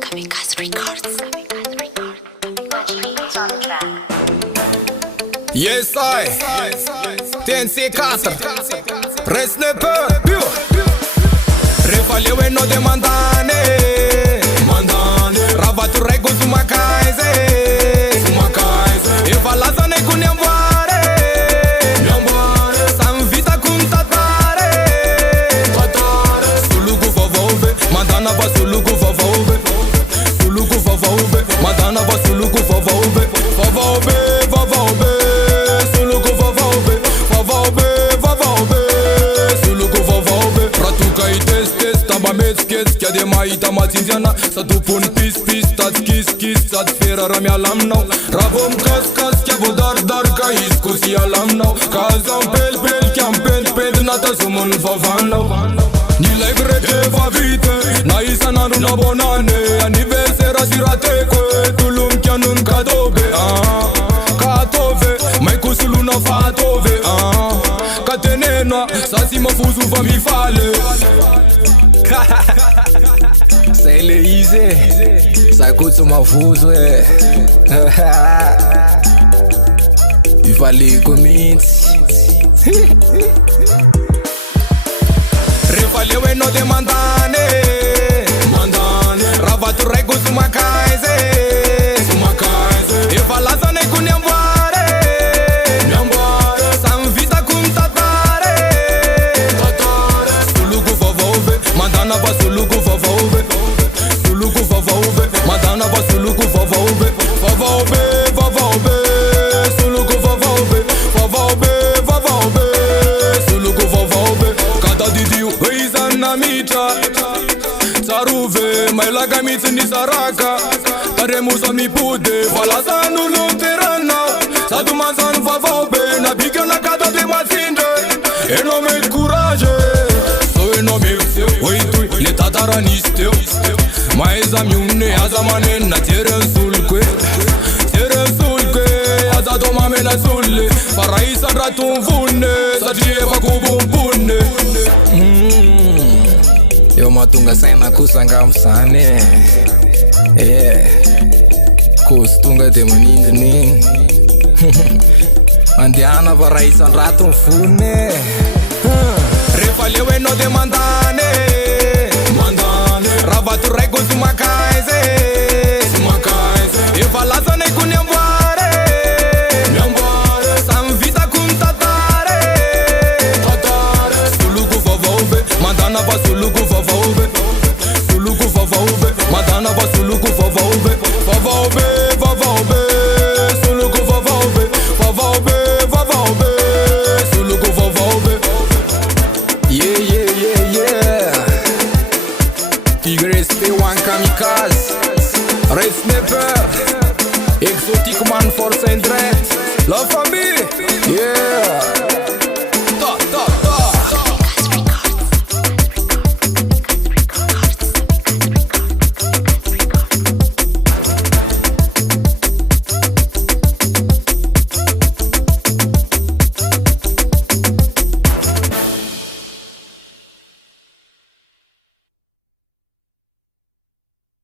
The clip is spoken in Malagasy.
Kamikaze Records. Yes, I TNC4 Rest ne peut più Refaleu e no de mandane Ravatu rego su makaise E valaza ne cu neamboare Sam vita cum tatare Sulu cu vovove Mandana va sulu cu vovove Sulu cu vovove Mandana va sulu cu vovove Vovove Chia de mai ta ma ținziana Să tu pun pis, tați chis Să-ți fieră rămea lam nou Ravom cas, chia vo dar Ca iscusia lam nou Cazam pel, chiam pel Nata sumun favan nou Nile grece va vite Na isa nanu na bonane Aniversera si rateque Tu lum chian un cadobe Catove Mai cusul luna fatove Catenenoa Sasi mă fuzu va mi fale Sei le easy Sai cuțu mă fuzu I fali cu minți Refaleu e no de mandane Ravatu regu su makaise E valaza ne cu neamboare Sam vita cum tatare Sulu cu vovove Mandana va sulu cu vovove Sulu cu vovove Mandana va sulu cu vovove Vovove Sulu cu vovove Vovove Sulu cu vovove Cada didiu îi zanna mița Țaruve Mai la gamiță ni saraca Tare musa mi pude Valaza nu lunterana Sadu manzan vovove Na bigă na cada de mazinde E no me curage Oi tu, le tataranisteu Mai zamiune, azamane Na tere sulque Aza do mame na sulle Paraisa ratun vune Sajieva cu bumbune Eu matunga saina kusanga msane Kustunga de manindini Andiana paraisa ratun vune Refaleu e no de mandane